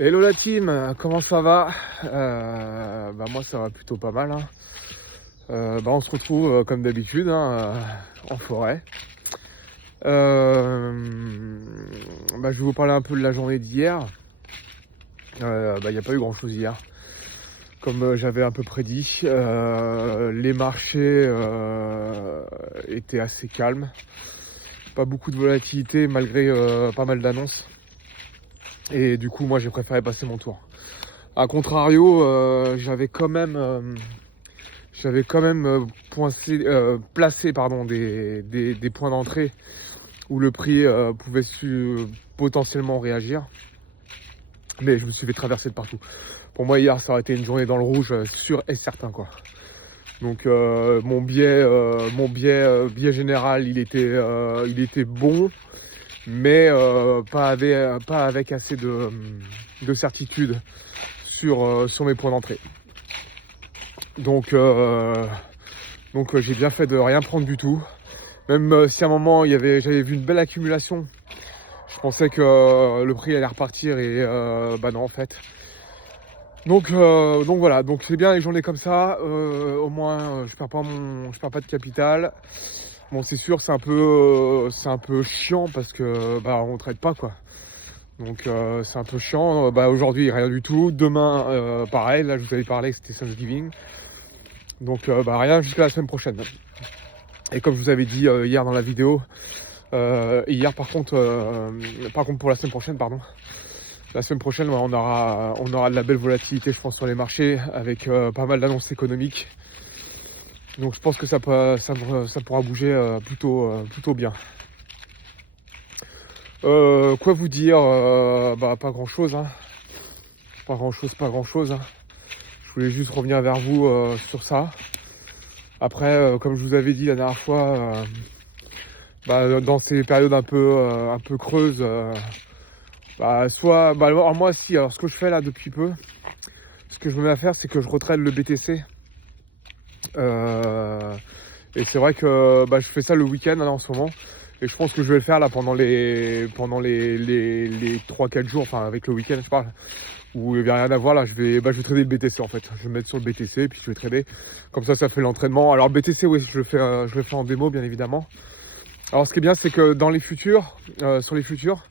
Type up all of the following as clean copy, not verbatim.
Hello la team, comment ça va? Moi ça va plutôt pas mal, hein. On se retrouve comme d'habitude, hein, en forêt. Je vais vous parler un peu de la journée d'hier. Il n'y a pas eu grand chose hier. Comme j'avais un peu prédit, les marchés étaient assez calmes. Pas beaucoup de volatilité malgré pas mal d'annonces. Et du coup moi j'ai préféré passer mon tour. A contrario, j'avais quand même placé des points d'entrée où le prix pouvait potentiellement réagir. Mais je me suis fait traverser de partout. Pour moi hier ça aurait été une journée dans le rouge sûr et certain quoi. Donc mon biais général il était bon, mais pas avec assez de certitude sur mes points d'entrée. Donc j'ai bien fait de rien prendre du tout. Même si à un moment j'avais vu une belle accumulation, je pensais que le prix allait repartir et non en fait. Donc voilà, donc c'est bien les journées comme ça, au moins je perds pas de capital. Bon c'est sûr c'est un peu chiant parce que on trade pas quoi. Donc c'est un peu chiant. Aujourd'hui rien du tout. Demain pareil, là je vous avais parlé que c'était Thanksgiving. Donc rien jusqu'à la semaine prochaine. Et comme je vous avais dit hier dans la vidéo, par contre pour la semaine prochaine, pardon. La semaine prochaine, on aura de la belle volatilité, je pense, sur les marchés, avec pas mal d'annonces économiques. Donc je pense que ça pourra bouger plutôt bien. Quoi vous dire, pas grand chose, hein. Pas grand chose, hein. Je voulais juste revenir vers vous sur ça. Après, comme je vous avais dit la dernière fois, dans ces périodes un peu creuses, alors moi si, alors ce que je fais là depuis peu, ce que je me mets à faire, c'est que je retrade le BTC. Et c'est vrai que je fais ça le week-end là, en ce moment. Et je pense que je vais le faire là pendant les 3-4 jours, enfin avec le week-end je parle, où il n'y a rien à voir là, je vais trader le BTC en fait. Je vais me mettre sur le BTC puis je vais trader. Comme ça fait l'entraînement. Alors BTC oui je le fais en démo bien évidemment. Alors ce qui est bien c'est que dans les futurs, sur les futurs,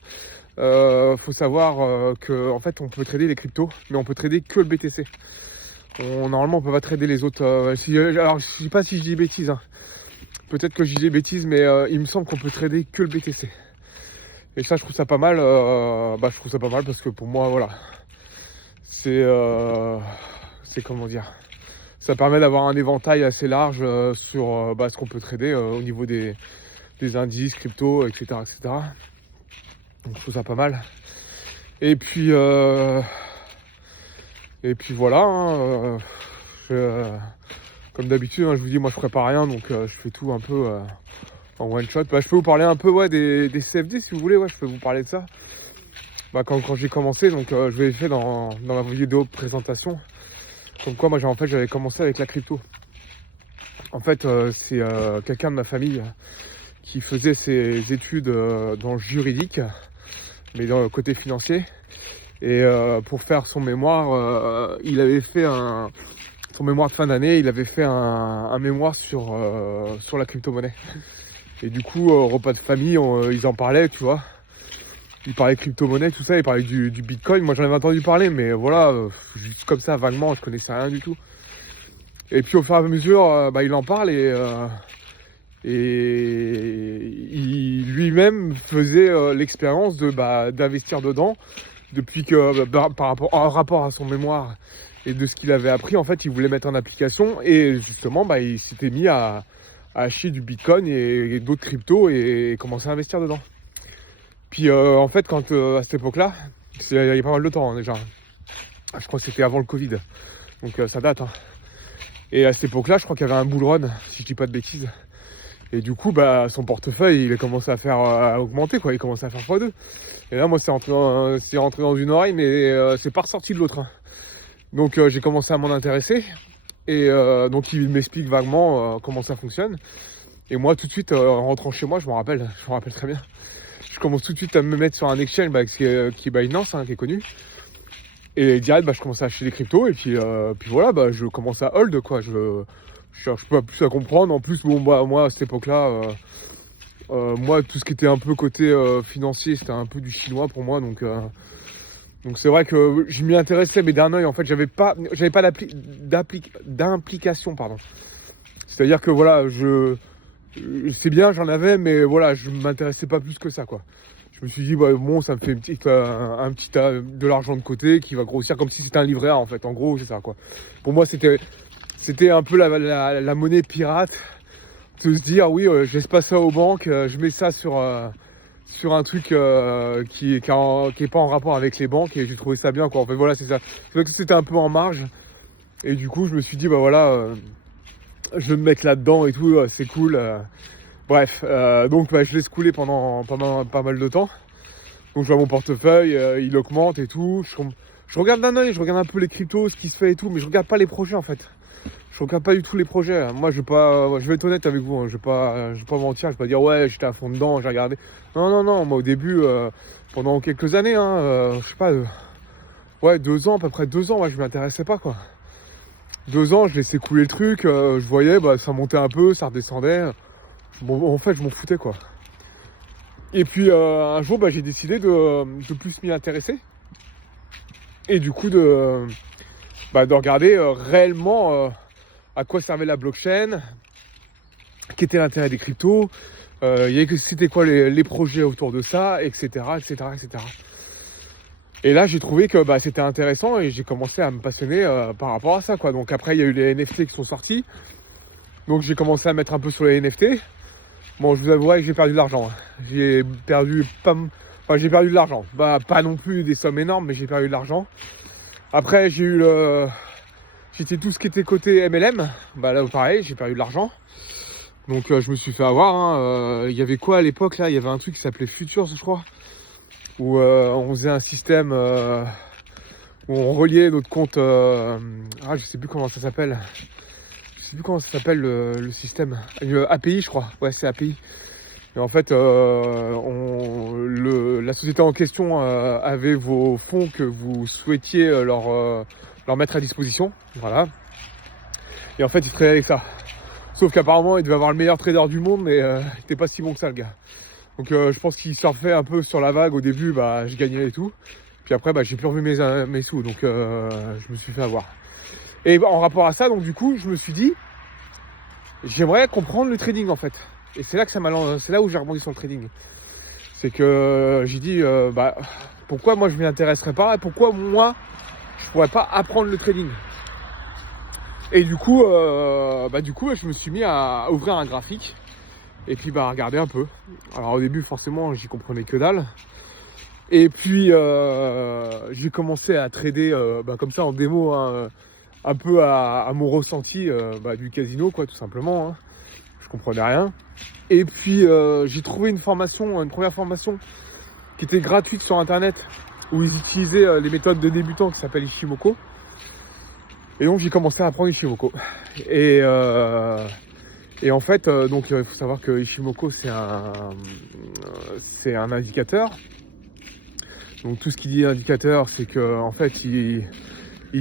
faut savoir que en fait on peut trader les cryptos, mais on peut trader que le BTC. Normalement on peut pas trader les autres. Alors je sais pas si je dis bêtises, hein. Peut-être que je dis des bêtises, mais il me semble qu'on peut trader que le BTC. Et ça je trouve ça pas mal. Je trouve ça pas mal parce que pour moi voilà, c'est comment dire, ça permet d'avoir un éventail assez large sur ce qu'on peut trader au niveau des indices, crypto, etc., etc. Donc je trouve ça pas mal. Et puis voilà, hein, comme d'habitude, hein, je vous dis, moi je ferai pas rien, donc je fais tout un peu en one shot. Je peux vous parler un peu des CFD si vous voulez, je peux vous parler de ça. Quand j'ai commencé, donc je l'ai fait dans la vidéo de présentation. Comme quoi moi j'avais commencé avec la crypto. En fait c'est quelqu'un de ma famille qui faisait ses études dans le juridique, mais dans le côté financier. Et pour faire son mémoire, il avait fait son mémoire de fin d'année, il avait fait un mémoire sur la crypto-monnaie. Et du coup, au repas de famille, ils en parlaient, tu vois. Ils parlaient crypto-monnaie, tout ça, ils parlaient du Bitcoin. Moi, j'en avais entendu parler, mais voilà, juste comme ça, vaguement, je connaissais rien du tout. Et puis, au fur et à mesure, il en parle et il lui-même faisait l'expérience d'investir dedans. Depuis que, en rapport à son mémoire et de ce qu'il avait appris, en fait, il voulait mettre en application. Et justement, il s'était mis à acheter du Bitcoin et d'autres cryptos et commencer à investir dedans. Puis en fait, quand à cette époque-là, il y a pas mal de temps hein, déjà. Je crois que c'était avant le Covid, donc ça date. Hein. Et à cette époque-là, je crois qu'il y avait un bull run, si je dis pas de bêtises. Et du coup, son portefeuille, il a commencé à augmenter, quoi. Il commençait à faire x2. Et là, moi, c'est rentré dans une oreille, mais c'est pas ressorti de l'autre. Hein. Donc, j'ai commencé à m'en intéresser. Et donc, il m'explique vaguement comment ça fonctionne. Et moi, tout de suite, en rentrant chez moi, je me rappelle très bien. Je commence tout de suite à me mettre sur un exchange qui est Binance, hein, qui est connu. Et direct, je commençais à acheter des cryptos et puis voilà, je commence à hold quoi. Je cherche pas plus à comprendre. En plus, bon, moi à cette époque-là, moi tout ce qui était un peu côté financier, c'était un peu du chinois pour moi. Donc c'est vrai que je m'y intéressais, mais d'un œil. En fait, j'avais pas d'implication, pardon. C'est-à-dire que voilà, c'est bien, j'en avais, mais voilà, je m'intéressais pas plus que ça, quoi. Je me suis dit, bon, ça me fait de l'argent de côté qui va grossir comme si c'était un livret A, en fait. En gros, c'est ça, quoi. Pour moi, c'était un peu la monnaie pirate, de se dire, oui, je laisse pas ça aux banques, je mets ça sur un truc qui est pas en rapport avec les banques, et j'ai trouvé ça bien, quoi. En fait, voilà, c'est ça. C'est vrai que c'était un peu en marge, et du coup, je me suis dit, voilà, je vais me mettre là-dedans et tout, c'est cool. Bref, donc je laisse couler pendant pas mal de temps. Donc je vois mon portefeuille, il augmente et tout. Je regarde d'un œil, je regarde un peu les cryptos, ce qui se fait et tout, mais je regarde pas les projets en fait. Je regarde pas du tout les projets. Moi, je vais être honnête avec vous, hein. Je vais pas mentir, je vais pas dire ouais, j'étais à fond dedans, j'ai regardé. Non, moi au début, pendant quelques années, je sais pas, 2 ans, à peu près 2 ans, je m'intéressais pas quoi. 2 ans, je laissais couler le truc, je voyais, ça montait un peu, ça redescendait. Bon, en fait, je m'en foutais quoi. Et puis un jour, j'ai décidé de plus m'y intéresser. Et du coup, de regarder réellement à quoi servait la blockchain, qu'était l'intérêt des cryptos, c'était quoi les projets autour de ça, etc. Et là, j'ai trouvé que c'était intéressant et j'ai commencé à me passionner par rapport à ça, quoi. Donc après, il y a eu les NFT qui sont sortis. Donc j'ai commencé à mettre un peu sur les NFT. Bon, je vous avouerai que j'ai perdu de l'argent. J'ai perdu de l'argent. Pas non plus des sommes énormes, mais j'ai perdu de l'argent. Après, j'étais tout ce qui était côté MLM. Là, pareil, j'ai perdu de l'argent. Donc, je me suis fait avoir. Il y avait quoi à l'époque, là? Il y avait un truc qui s'appelait Futures, je crois. Où on faisait un système où on reliait notre compte. Je sais plus comment ça s'appelle. Le système. API, je crois. Ouais, c'est API. Et en fait, la société en question avait vos fonds que vous souhaitiez leur mettre à disposition. Voilà. Et en fait, il trade avec ça. Sauf qu'apparemment, il devait avoir le meilleur trader du monde, mais il était pas si bon que ça, le gars. Donc, je pense qu'il surfait un peu sur la vague. Au début, je gagnais et tout. Puis après, j'ai plus revu mes sous. Donc, je me suis fait avoir. Et en rapport à ça, donc du coup, je me suis dit, j'aimerais comprendre le trading, en fait. Et c'est là où j'ai rebondi sur le trading. C'est que j'ai dit, pourquoi moi je m'y intéresserais pas et pourquoi moi je pourrais pas apprendre le trading. Et du coup, je me suis mis à ouvrir un graphique et puis à regarder un peu. Alors au début, forcément, j'y comprenais que dalle. Et puis j'ai commencé à trader comme ça en démo, hein, un peu à mon ressenti du casino, quoi, tout simplement. Hein. Je comprenais rien. Et puis j'ai trouvé une première formation qui était gratuite sur internet où ils utilisaient les méthodes de débutants qui s'appellent Ishimoku. Et donc j'ai commencé à apprendre Ishimoku. Et en fait, donc il faut savoir que Ishimoku c'est un indicateur. Donc tout ce qui dit indicateur, c'est que en fait il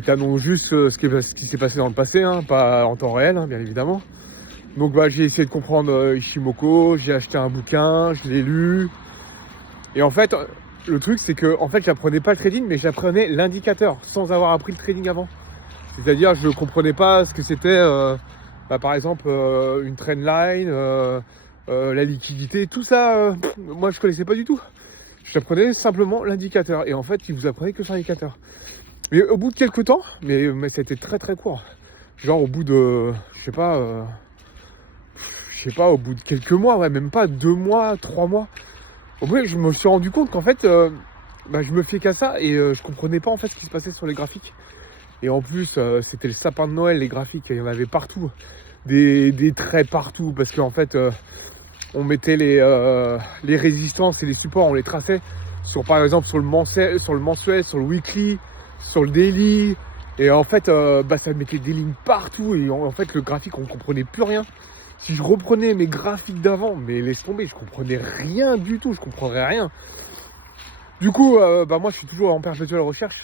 t'annonce juste ce qui s'est passé dans le passé, hein, pas en temps réel, hein, bien évidemment. Donc j'ai essayé de comprendre Ishimoku, j'ai acheté un bouquin, je l'ai lu. Et en fait, le truc c'est que j'apprenais pas le trading, mais j'apprenais l'indicateur sans avoir appris le trading avant. C'est-à-dire je comprenais pas ce que c'était, par exemple une trendline, la liquidité, tout ça, moi je connaissais pas du tout. J'apprenais simplement l'indicateur. Et en fait, ils vous apprenaient que sur l'indicateur. Mais au bout de quelques temps, mais ça a été très très court. Genre au bout de, au bout de quelques mois, ouais, même pas 2 mois, 3 mois. Au bout, je me suis rendu compte qu'en fait, je me fiais qu'à ça et je comprenais pas en fait ce qui se passait sur les graphiques. Et en plus, c'était le sapin de Noël, les graphiques, il y en avait partout. Des traits partout, parce qu'en fait, on mettait les résistances et les supports, on les traçait par exemple sur le mensuel, sur le weekly, sur le daily. Et en fait, ça mettait des lignes partout et en fait, le graphique, on comprenait plus rien. Si je reprenais mes graphiques d'avant, mais laisse tomber, je comprenais rien du tout, je comprendrais rien. Du coup, moi je suis toujours en perpétuelle recherche.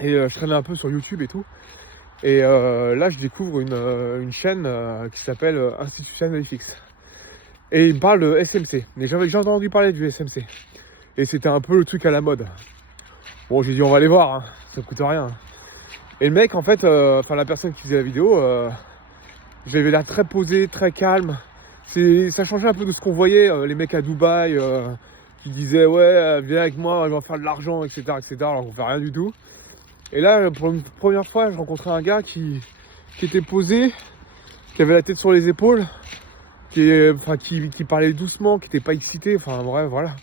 Et je traînais un peu sur YouTube et tout. Et là, je découvre une chaîne qui s'appelle Institution Analytics. Et il me parle de SMC. Mais j'avais déjà entendu parler du SMC. Et c'était un peu le truc à la mode. Bon, j'ai dit, on va aller voir, hein. Ça coûte rien. Et le mec, en fait, la personne qui faisait la vidéo, j'avais l'air très posé, très calme. Ça changeait un peu de ce qu'on voyait, les mecs à Dubaï qui disaient, ouais, viens avec moi, je vais faire de l'argent, etc., etc., alors qu'on fait rien du tout. Et là, pour une première fois, je rencontrais un gars qui était posé, qui avait la tête sur les épaules, qui parlait doucement, qui n'était pas excité, enfin bref, voilà.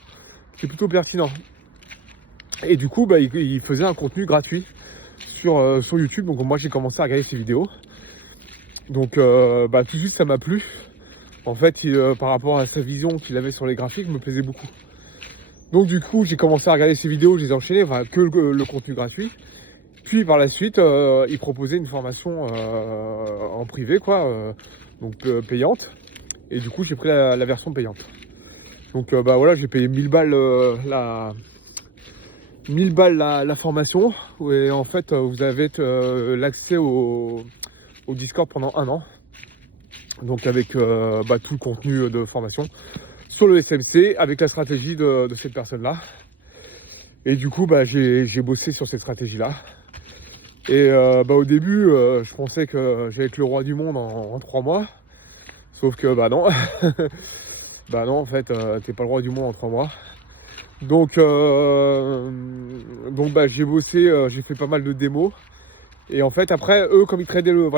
C'est plutôt pertinent. Et du coup, il faisait un contenu gratuit sur YouTube. Donc moi, j'ai commencé à regarder ses vidéos. Donc tout de suite, ça m'a plu. En fait, par rapport à sa vision qu'il avait sur les graphiques, me plaisait beaucoup. Donc du coup, j'ai commencé à regarder ses vidéos, je les ai enchaînées, enfin que le contenu gratuit. Puis par la suite, il proposait une formation en privé, quoi, donc payante. Et du coup, j'ai pris la version payante. Donc voilà, j'ai payé 1000 balles 1000 balles la formation. Et en fait, vous avez l'accès au Discord pendant 1 an. Donc avec tout le contenu de formation sur le SMC, avec la stratégie de cette personne-là. Et du coup, j'ai bossé sur cette stratégie-là. Et au début, je pensais que j'allais être le roi du monde en 3 mois. Sauf que non. Non, en fait, t'es pas le roi du monde en 3 mois. Donc j'ai bossé, j'ai fait pas mal de démos. Et en fait, après, eux, comme ils tradaient le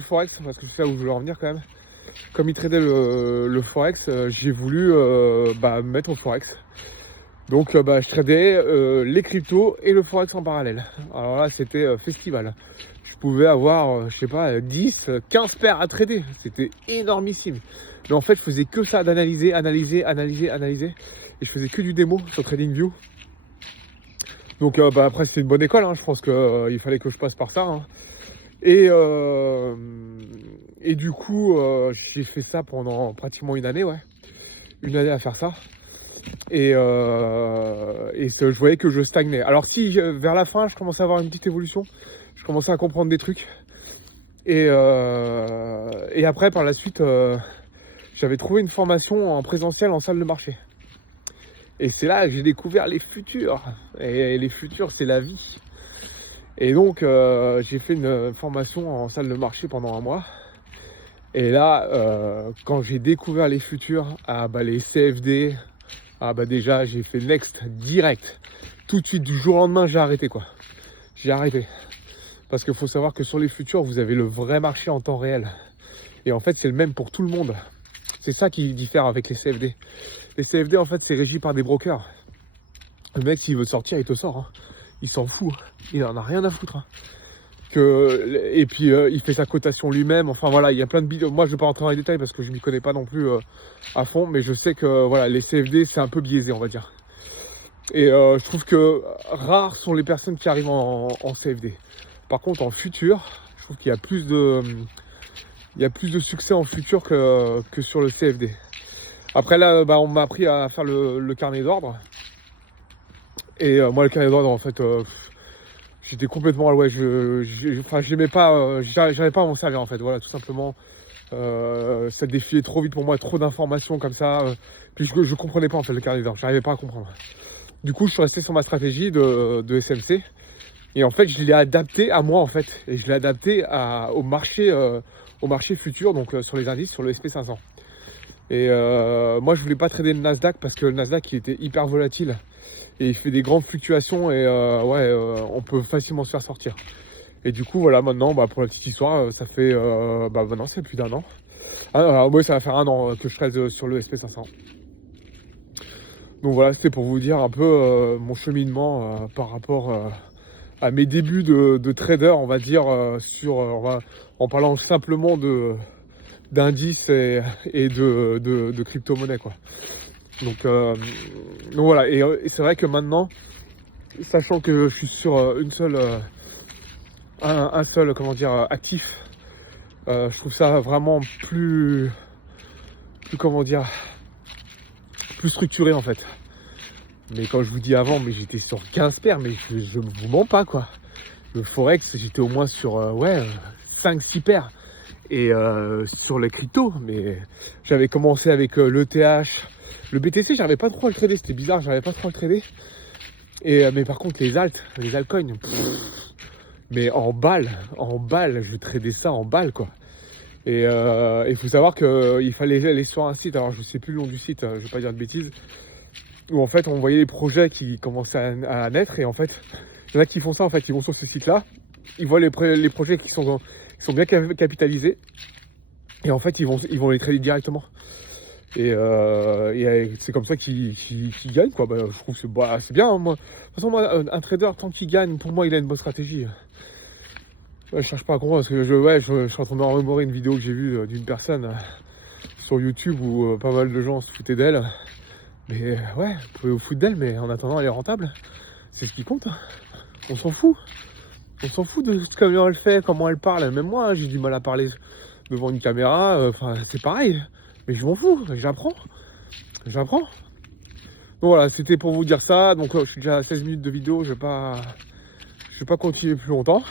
Forex, parce que c'est là où je voulais en venir quand même, comme ils tradaient le Forex, j'ai voulu me mettre au Forex. Donc je tradais les cryptos et le Forex en parallèle. Alors là, c'était festival. Je pouvais avoir, 10, 15 paires à trader. C'était énormissime. Mais en fait, je faisais que ça, d'analyser, analyser. Et je faisais que du démo sur TradingView. Donc après, c'est une bonne école, hein. Je pense qu'il fallait que je passe par ça, hein. Et du coup, j'ai fait ça pendant pratiquement une année, ouais. Une année à faire ça. Et je voyais que je stagnais. Alors si vers la fin, je commençais à avoir une petite évolution. Je commençais à comprendre des trucs. Et après, par la suite, j'avais trouvé une formation en présentiel en salle de marché. Et c'est là que j'ai découvert les futurs. Et les futurs, c'est la vie. Et donc, j'ai fait une formation en salle de marché pendant 1 mois. Et là, quand j'ai découvert les futurs, les CFD, déjà, j'ai fait next direct. Tout de suite, du jour au lendemain, j'ai arrêté, quoi. J'ai arrêté. Parce qu'il faut savoir que sur les futurs, vous avez le vrai marché en temps réel. Et en fait, c'est le même pour tout le monde. C'est ça qui diffère avec les CFD. Les CFD, en fait, c'est régi par des brokers. Le mec, s'il veut sortir, il te sort, hein. Il s'en fout. Il en a rien à foutre, hein. Et puis, il fait sa cotation lui-même. Enfin, voilà, il y a plein de bidons. Moi, je ne vais pas rentrer dans les détails parce que je ne m'y connais pas non plus à fond. Mais je sais que voilà, les CFD, c'est un peu biaisé, on va dire. Et je trouve que rares sont les personnes qui arrivent en CFD. Par contre, en futur, je trouve qu'il y a plus de succès en futur que sur le CFD. Après là, on m'a appris à faire le carnet d'ordre. Et moi, le carnet d'ordre, en fait, j'étais complètement j'aimais pas, j'arrivais pas à m'en servir, en fait. Voilà, tout simplement. Ça défilait trop vite pour moi, trop d'informations comme ça. Puis je comprenais pas, en fait, le carnet d'ordre. J'arrivais pas à comprendre. Du coup, je suis resté sur ma stratégie de SMC. Et en fait, je l'ai adapté à moi, en fait. Et je l'ai adapté au marché futur, donc sur les indices, sur le SP500. Et moi, je voulais pas trader le Nasdaq parce que le Nasdaq, il était hyper volatile. Et il fait des grandes fluctuations et on peut facilement se faire sortir. Et du coup, voilà, maintenant, pour la petite histoire, ça fait maintenant, c'est plus d'1 an. Alors, moi, ça va faire 1 an que je trade sur le SP500. Donc voilà, c'était pour vous dire un peu mon cheminement par rapport à mes débuts de trader, on va dire, en parlant simplement d'indices et de crypto-monnaie, quoi. Donc voilà, et c'est vrai que maintenant, sachant que je suis sur un seul actif, je trouve ça vraiment plus structuré, en fait. Mais quand je vous dis avant, mais j'étais sur 15 paires, mais je vous mens pas, quoi. le Forex, j'étais au moins sur 5-6 paires. Et sur les cryptos, mais j'avais commencé avec l'ETH, le BTC, j'arrivais pas trop à le trader, c'était bizarre, j'arrivais pas trop à le trader. Et mais par contre les altcoins, mais en balles, je tradais ça en balles quoi. Et il faut savoir qu'il fallait aller sur un site, alors je sais plus le nom du site, je vais pas dire de bêtises, où en fait on voyait les projets qui commençaient à naître, et en fait il y en a qui font ça, en fait ils vont sur ce site là, ils voient les projets qui sont bien capitalisés, et en fait ils vont les trader directement, et c'est comme ça qu'ils gagnent quoi. Bah, je trouve que c'est bien hein, moi. De toute façon moi un trader, tant qu'il gagne, pour moi il a une bonne stratégie. Ouais, je cherche pas à comprendre, parce que je suis en train de me remémorer une vidéo que j'ai vue d'une personne sur YouTube où pas mal de gens se foutaient d'elle. Mais ouais, vous pouvez vous foutre d'elle, mais en attendant elle est rentable, c'est ce qui compte hein. On s'en fout. On s'en fout de comment elle fait, comment elle parle. Même moi, j'ai du mal à parler devant une caméra. Enfin, c'est pareil. Mais je m'en fous, j'apprends. Donc voilà, c'était pour vous dire ça. Donc je suis déjà à 16 minutes de vidéo, je vais pas continuer plus longtemps.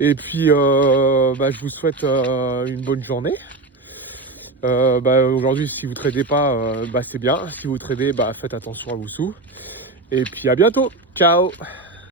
Et puis je vous souhaite une bonne journée. Aujourd'hui, si vous tradez pas, c'est bien. Si vous tradez, faites attention à vos sous. Et puis à bientôt. Ciao.